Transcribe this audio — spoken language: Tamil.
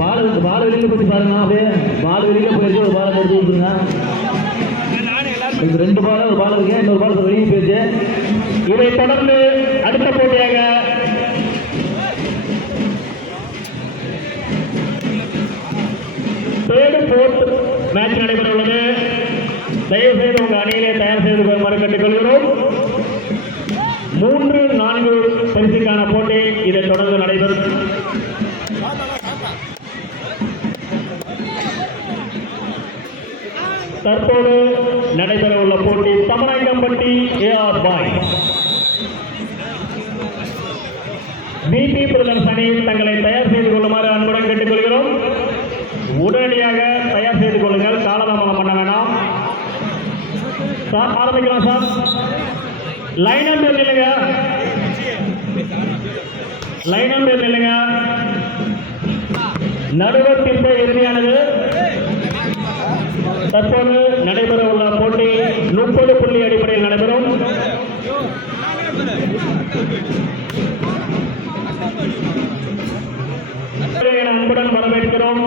பால் வெளியில போய் பாருங்க. அப்படியே பால் வெளியில போயிருக்கு. ஒரு பாலை எடுத்து விட்டுருங்க. ரெண்டு பால் ஒரு பால் இருக்கு. இன்னொரு பால் வெளியே போயிடுச்சு. இதை தொடர்ந்து அடுத்த போட்டியாக தேர்ட் ஃபோர்த் மேட்ச் நடைபெற உள்ளது. தயவு செய்து உங்க அணியிலே தயார் செய்து கொள்ளுமாறு கேட்டுக்கொள்கிறோம். 3-4 பரிசுக்கான போட்டி இதை தொடர்ந்து நடைபெறும். தற்போது நடைபெற உள்ள போட்டி தமராங்கம்பட்டி ஏஆர் பாய்ஸ் பிபி பிரதர்ஸ் அணி தங்களை தயார் செய்து கொள்ளுமாறு அன்புடன் கேட்டுக்கொள்கிறோம். உடனடியாக தயார் செய்து கொள்ளுங்கள். காலதாமதம் பண்ண வேண்டாம். சார் ஆரம்பிக்கலாம். சார் லைன் நம்பர் நில்லுங்க. லைன் நம்பர் நில்லுங்க. நடுவர் தீர்ப்பு இறுதியானது. தற்போது நடைபெற உள்ள போட்டி 30 புள்ளி அடிப்படையில் நடைபெறும். அன்புடன் வரவேற்கிறோம்.